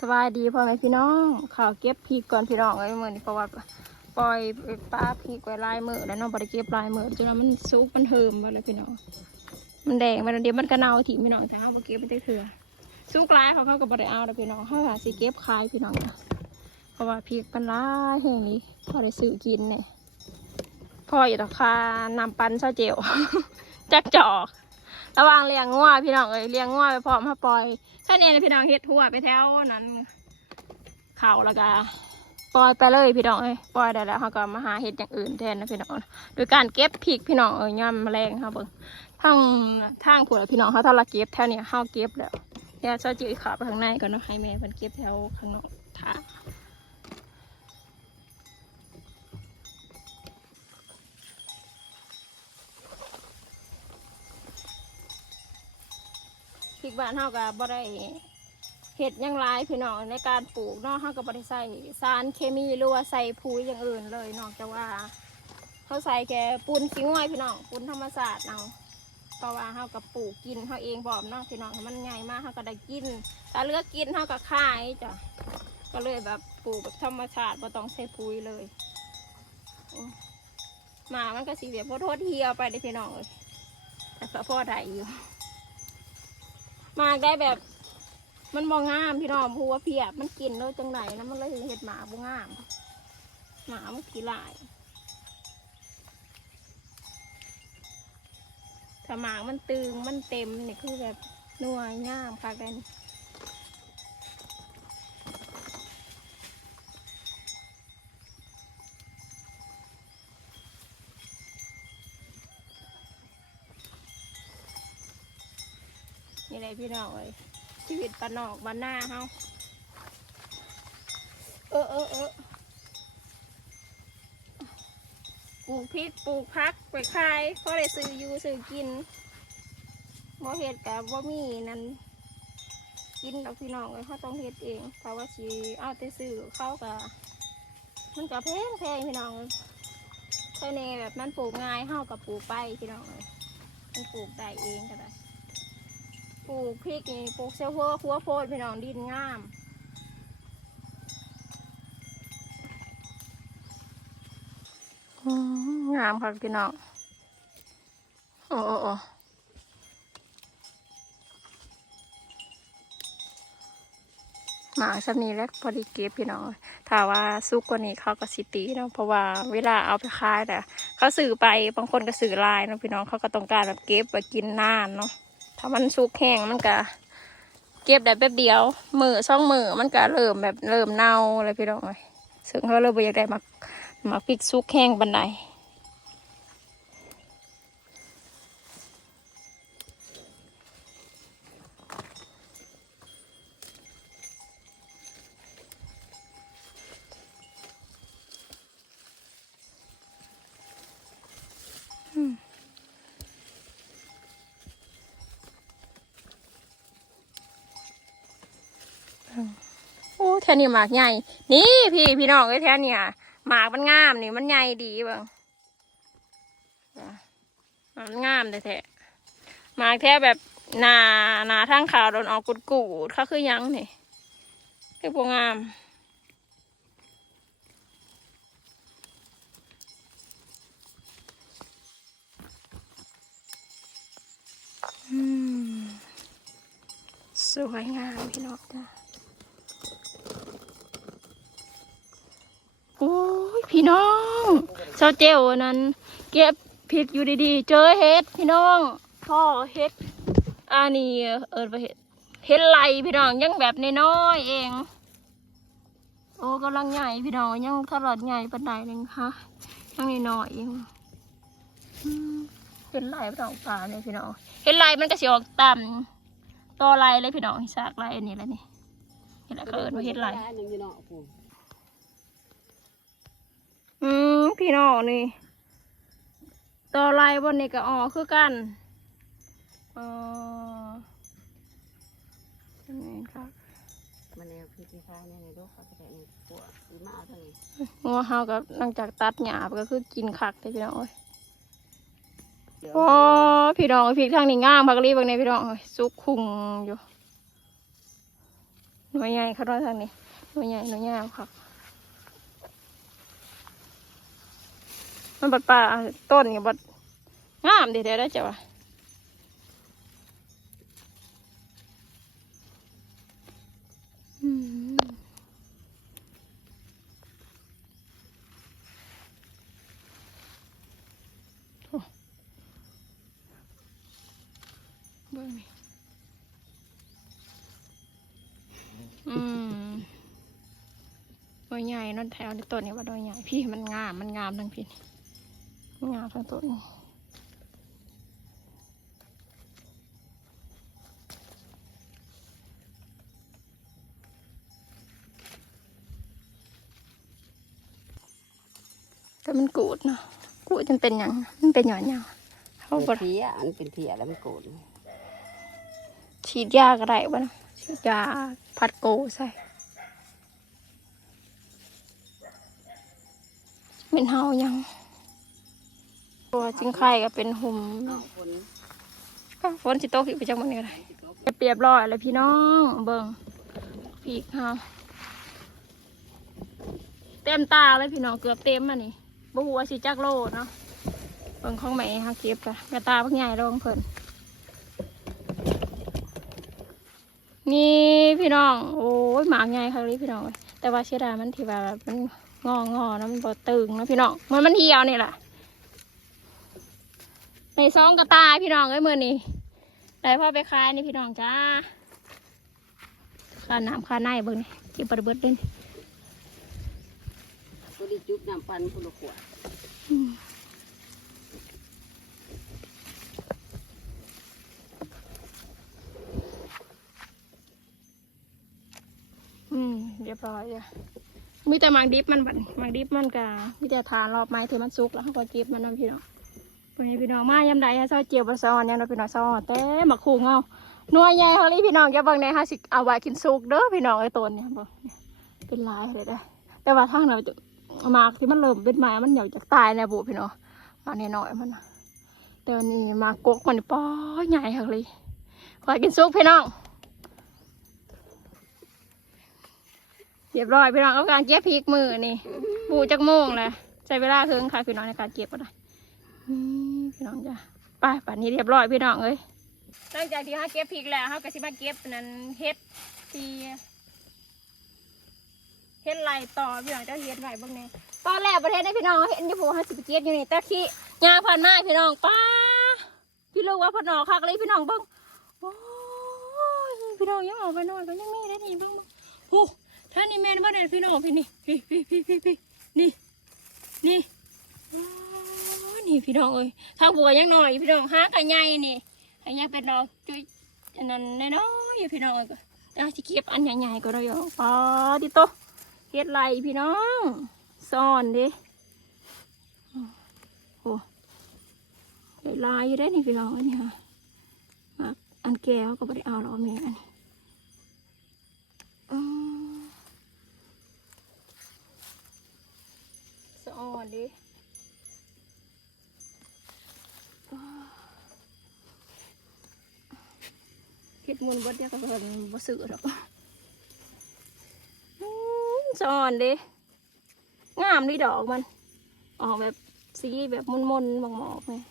สบายดีพ่อแม่พี่น้องข่าวเก็บพริกก่อนพี่น้องไอ้เมื่อนี้เพราะว่าปล่อยป้าพริกไว้ลายมือแล้วน้องบริเก็บลายมือจนมันซุกมันเหิมไปเลยพี่น้องมันแดงไปแล้วเดี๋ยวมันกระเนาถิ่พี่น้องแต่เขาบเก็บไปได้เถื่อซุกลายเขาเข้าก็บบริเอาแล้วพี่น้องเขาหาสิเก็บขายพี่น้องเพราะว่าพริกมันร้ายแห่งนี้พอได้ซื้อกินเนี่ยพ่ออยู่ราคานำปันเช่าเจลจักจอก ระว่างเลี้ยงงัวพี่น้องเอ้ยเลี้ยงงัวไปพร้อมมาปล่อยแค่นี้นะพี่น้องเฮ็ดทั่วไปแถวนั้นเข่าแล้วก็ปล่อยไปเลยพี่น้องเอ้ยปล่อยได้แล้วเขาก็มาหาเห็ดอย่างอื่นแทนนะพี่น้องโดยการเก็บพริกพี่น้องเอ้ยย่ำแมลงเขาเบิ่งทั้งทางผัวพี่น้องเขาถ้าเราเก็บแถวเนี้เขาเก็บแล้วเดี๋ยวเจ้าจีขาไปข้างในก่อนเนาะให้แม่มันเก็บแถวข้างนอกท่า ริกบ้านเขาก็บ่ได้เห็ดยังไรพี่น้องในการปลูกเนาะเขาก็บริใส่สารเคมีหรือว่าใส่ปุ๋ยอย่างอื่นเลยนอกจากว่าเขาใส่แค่ปูนขี้ง่วยพี่น้องปูนธรรมศาสตร์เอาเพราะว่าเขากับปลูกกินเขาเองบอมเนาะพี่น้องมันใหญ่มากเขาก็ได้กินถ้าเลือกกินเขาก็ขายจ้ะก็เลยแบบปลูกแบบธรรมชาติบ่ต้องใส่ปุ๋ยเลยมหมามันก็สีแบบโพดโทษเหี่ยวไปเลยพี่น้องเลยแต่ก็พอได้อยู่ หมากได้แบบ มันบ่งามพี่น้องพูว่าเพียบมันกินเลยจังไหนนะมันเลยเห็ดหมาบ่งามหมามันขี้ลายถ้าหมากมันตึงมันเต็มนี่คือแบบนัวงามค่ะกัน นี่เลยพี่น้องเอ้ยชีวิตปานนอกบ้านหน้าเฮาเออเออเออปลูกพริกปลูกพักไปขายเพราะได้ซื้ออยู่ซื้อกินบ่เฮ็ดกับบ่มีนั่นกินดอกพี่น้องเลยเขาต้องเฮ็ดเองเพราะว่าสิเอาแต่ซื้อเข้ากับมันก็แพงแพงพี่น้องแค่นี้แบบมันปลูกง่ายเฮากับปลูกไปพี่น้องเลยมันปลูกได้เองก็ได้ ปลูกพริกนี่ปลูกเซลหัวหัวโพดพี่น้องดินงามงามค่ะพี่น้องโอ้โอ้โอหมาสำนีแล้วพอดีเก็บพี่น้องถ้าว่าสุกกว่านี้เขาก็สิตีเนาะเพราะว่าเวลาเอาไปขายแต่เขาสื่อไปบางคนก็สื่อลายเนาะพี่น้องเขาก็ต้องการแบบเก็บไว้กินนานเนาะามันสุกแห้งมันก็เก็บได้แป๊บเดียวมือซ่องมือมันก็เริ่มแบบเริ่มเน่าอะไรพี่น้องเลยซึ่งเราเริ่มอยากได้มามาพริกสุกแห้งบันได โอ้แท่นี้หมากใหญ่ นี่พี่พี่น้องไอ้ยแท่เนี่ยหมากมันงามนี่มันใหญ่ดีบ้างมันงามเลยแท้หมากแท้แบบหนาหนาทั้งขาวโดนออกกุดกูดเขาคือยังนี่คือพวกงามอืมสวยงามพี่น้องจ้ะโอ้ย พี่น้องเจ้าเจลนั้น เก็บพริกอยู่ดีๆ เจอเห็ดพี่น้องพ่อเห็ดอันนี้เอิญว่าเห็ดเห็ดไหลพี่น้องยังแบบน้อยเอง โอ้กำลังใหญ่พี่น้องยังทลอดใหญ่ปันใดหนึ่งค่ะยังน้อยเองเห็ดไหลพี่น้องป่าเลยพี่น้องเห็ดลายมันก็สิออกต่ำต่อลายเลยพี่น้องสากลายอันนี้แหละนี่เห็ดละก็เอิญว่าเห็ดลายอันหนึ่ง อยู่เนาะผมอืมพี่น้องนี่ต่อลายบนนี้ก็ออกคือกันอ๋อนี่ครับมันแนวพี่ที่คายเนี่ยในโลกเขาจะได้ในปวดอีมาเอาทางนี้งัวเฮากับหลังจากตัดหญ้าไปก็คือกินคักเลยพี่น้องเอ้ยเดี๋ยวโอ้พี่น้องพริกทางนี้งามพักรีบางในพี่น้องเอ้ยสุกคุงอยู่หน่วยใหญ่เขาน้อยทางนี้หน่วยใหญ่หน่วยยาวครับ มันบัดป่าต้นกับบัดงามดีเดี๋ยวได้จ้ะวะอืมโอ้เบิ่งนี่อืมหน่วยใหญ่นั่นแถวในต้นนี้ว่าหน่วยใหญ่พี่มันงามมันงามทั้งพี่นี่ มันงามทั้งต้นนี่แต่มันกูดเนาะกูดจนเป็นอย่างมันเป็นหย่อนยาวเขาบดเพียอันเป็นเพียแล้วมันโกรธฉีดยาก็ได้บ่นะฉีดยาพัดโกใส่เป็นเฮายัง ตัวจิงไข่ก็เป็นหุ่มก็ฝนสิโตกอีกไปจังมันก็ได้เปรียบร้อยแล้วพี่น้องเบิ่งปีกเฮาเต็มตาเลยพี่น้องเกือบเต็มอะนี่บ่ฮู้ว่าสิจักโลเนาะเบิ่งของแม่ฮาเก็บกะกระตาพักใหญ่ลงเพิ่นนี่พี่น้อง โอ้ยหมากใหญ่ค่ะเลยพี่น้องแต่ว่าเชื่อดามันที่ว่ามันงองอๆนะมันบ่ตึงนะพี่น้องมันมันเหี่ยวนี่แหละ ในซองกระตายพี่น้องเอ้ยมือนี่ได้พ่อไปขายนี่พี่น้องจ้าค่าน้ำค่าในเบิ่งนี่เก็บประเบิดเลยก็ได้จุกน้ำปันคนละขวดอืมเรียบร้อยจ้ะมีแต่หมากดิบมันบัดหมากดิบมันกะมีแต่ทานรอบไม้ที่มันสุกแล้วเขาก็เก็บมันนํพี่น้อง วันนี้พี่น้องมายำใดฮะซอยเจียวบะซอนยเราะพี่น้องซอนแต่หมักคูงเอาหนัวใหญ่เขาเลยพี่น้องอย่าเบิ่งในฮะสิเอาไว้กินสุกเด้อพี่น้องไอ้ต้นเนี่ยเบิ่งเป็นลายเลยได้แต่ว่าทางเราจะมากที่มันเริ่มเป็นไม้มันเหนียวจากตายแล้วบุพี่น้องมาแน่นอยมันแต่วันนี้มากกกมันป้อใหญ่ค่ะเลยขอให้กินสุกพี่น้องเรียบร้อยพี่น้องเอาการเก็บพริกมือนี่ปูจักโมงแหละใช้เวลาเพิ่งค่ะพี่น้องในการเก็บก็ได้ นี่พี่น้องจ้ะไปป่านนี้เรียบร้อยพี่น้องเอ้ยหลังจากที่เขาเก็บพริกแล้วเขาก็สิมาเก็บนั้นเฮ็ดที่เฮ็ดไรต่อพี่น้องเจ้าเฮ็ดไรบ้างเนี่ยตอนแรกประเทศได้พี่น้องเห็นอยู่ผูเขาสิไปเก็บอยู่นี่แต่ขี้ยางผ่านมาพี่น้องป้าพี่ลูกว่าพนอคักเลยพี่น้องบ้างโอ้ยพี่น้องยังออกไปนอนก็ยังมีได้นี่บ้างบ้างโอ้ท่านี่แม่นบ่ได้พี่น้องพี่นี่พี่พี่พี่พี่นี่นี่ นี่พี่น้องเอ้ยทาบัวยังหน้อยพี่น้องหาก่ใหญ่นี่ไก่ใหญ่เป็นดอกจุ้ยอันนั้นน้อยอยู่พี่น้องเอ้ยก็แต่ว่าสิเก็บอันใหญ่ๆก็ได้ยู่ปอติโตเฮ็ดไรพี่น้องซ่อนดิโอ้ลายอยู่ได้นี่พี่น้องอันนี้ค่ะมาอันแก้วก็ไม่ได้เอาหรอกแม่อันนี้อืมสะอ่อนดิอ้าว เฮ็ดมุนบดเดียก็แบบบ่ซื้อหรอกอื้อสอนดิงามดีดอกมัน ออกแบบสีแบบมนๆหมอกๆเลย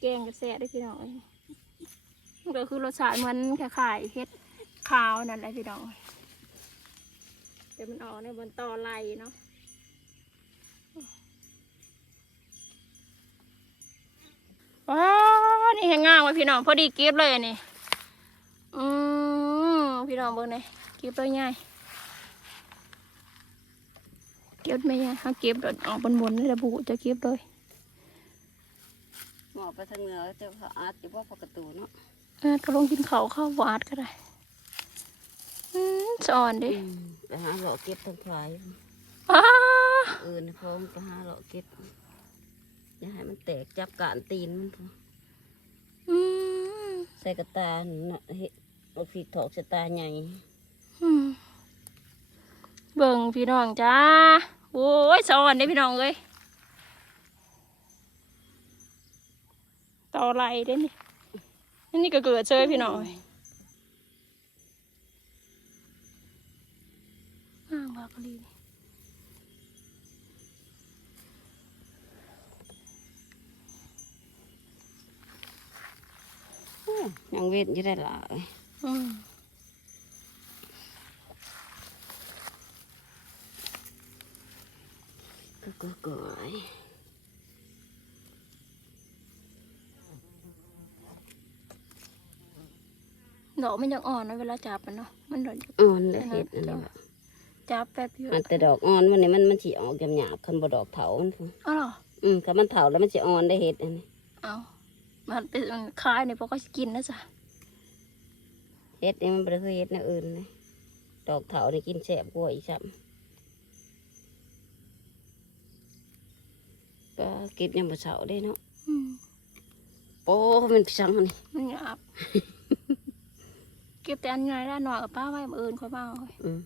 แกงกระแสได้พี่น้องเอ้ยก็คือรสชาติเหมือนคล้ายๆเฮ็ดขาวนั่นแหละพี่น้อง แต่มันออกในบนตอไลเนาะว้าวนี่แหงงามไว้พี่น้องพอดีเก็บเลยอันนี่อืมพี่น้องเบิ่งเลยเก็บเลยง่ายเก็บไม่ง่ายเขาเก็บออกบนบนๆนี่แหละบุจะเก็บเลยหมอไปทางเหนือจะพาอาร์ตจะว่าพอกระตูเนาะเออก็ลงกินเขาวข้าวหวาดก็ได้ อืมสอนดิไปหาหลอกเก็บทางขายอ้าเอื่นพร้อมไปหาหลอกเก็บอย่าให้มันแตกจับกานตีนมันพออืมใส่กระตาเนาะเฮ็ดเอาผีถอกสตาใหญ่อืมเบิ่งพี่น้องจ้าโอ้ยสอนได้พี่น้องเลยต่อไรได้นี่อันนี่ก็เกิดเจอพี่น้องเอ้ย อ้างบากะลียังเวทอยู่ได้หลายอืมก็ก็เกยดอกมันยังอ่อนนะเวลาจับมันเนาะมันโดนอ่อนเลยเห็ดนั่นแหละ จับแป๊บเดียวอันแต่ดอกอ่อนมันนี่มันมันสิออกหยาบๆคันบ่ดอกเถามันพู้นอ้าวเหรออืมคันมันเถาแล้วมันสิอ่อนได้เห็ดอันนี้เอามันเป็นคล้ายในพวกก็กินนะจ๊ะเห็ดนี่มันบ่ได้คือเห็ดแนวอื่นเลยดอกเถานี่กินแซ่บกว่าอีกซ้ำก็เก็บยามมื้อเช้าได้เนาะอืมโอ้มันพิชังอันนี้มันหยาบ เก็บแต่อันไงได้หน่อยกับป้าไว้มาเอินค่อยบ้างเว้ย อืม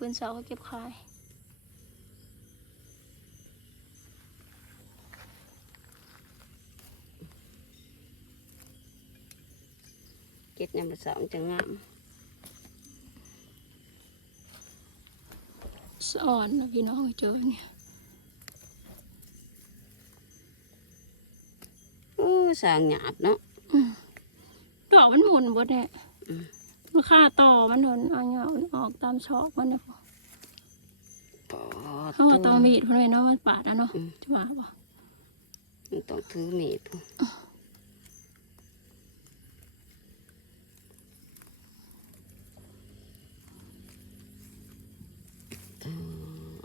ปืนเสาเขาเก็บคายเก็บยามมื้อเช้ามันจะงามสอนนะพี่น้องเจอเนี่ยโอ้สร้างหยาบเนาะดอกมันหมุนบดเนี่ยอื มมันค่าต่อมันโดนเอาเงามันออกตามชอกมันเนี่ยปอเขาว่าตองมีดเพราะอะไรเนาะมันปาดนะเนาะอืมจะว่าปะมันต้องถือมีดพู้นอ่า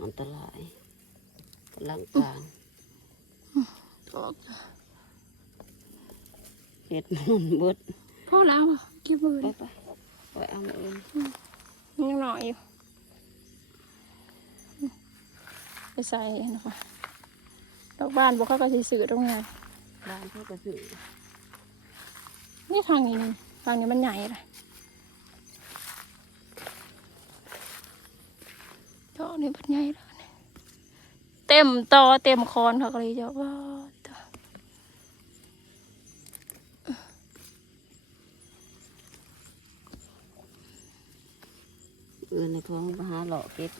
อันตรายกำลังกลางออกจ้ะเห็ดหมุนเบิดพอแล้วอะเก็บมือไป เลยไปไปเอามาเองยังหน่อยอยู่ไปใส่นะคะดอกบานบอกเขาก็สิซื้อตรงไหนบ้านเขาก็ถือนี่ทางนี้นี่ทางนี้มันใหญ่เลยดอกนี่มันใหญ่แล้วนี่เต็มตอเต็มคอนเขาก็เลยจะว่าต่อ เอือในพวงมาหาหล่อเก็บ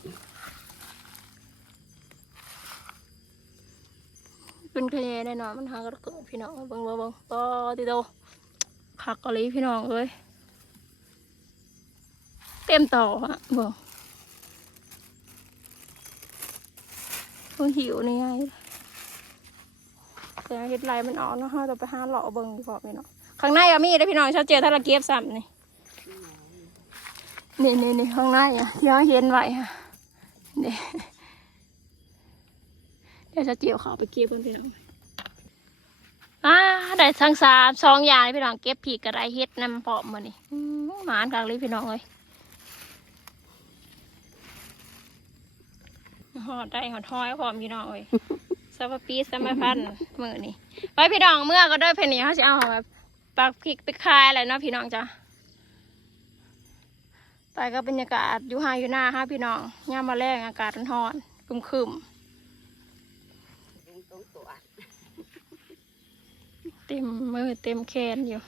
เป็นขยะแน่นอนมันหากระเกิดพี่น้องเบิ่งเบิ่งเบิ่งต่อติโตคักกะลีพี่น้องเอ้ยเต็มต่อฮะเบิ่งมันหิวนี่ไงแต่เห็ดไรมันออกนะฮะเราไปหาเลาะเบิ่งดีกว่าพี่น้องข้างในก็มีได้พี่น้องชัดเจนถ้าเราเก็บซ้ำนี่ นี่นี่นี่ข้างในอะที่เราเห็นไว้ค่ะนี่เดี๋ยวจะเจียวเขาไปเก็บเพื่อนพี่น้องอ่าได้ทั้งสามสองอย่างเลยพี่น้องเก็บผีกระไรเฮ็ดนำพร้อมมานี่หมานกลางเลยพี่น้องเลยหอดได้หอดห้อยพร้อมพี่น้องเลยสวัสดีสมัยพันธ์มือนี่ไว้พี่น้องเมื่อก็ได้เพนนี่เขาจะเอาแบบปักพริกไปคายอะไรเนาะพี่น้องจ้ะ ไปก็บรรยากาศอยู่หาอยู่หน้าฮะพี่น้องย่ามมาแรงอากาศร้อนๆคึมคึมๆตรงตัวเต็มมือเต็มแขนอยู่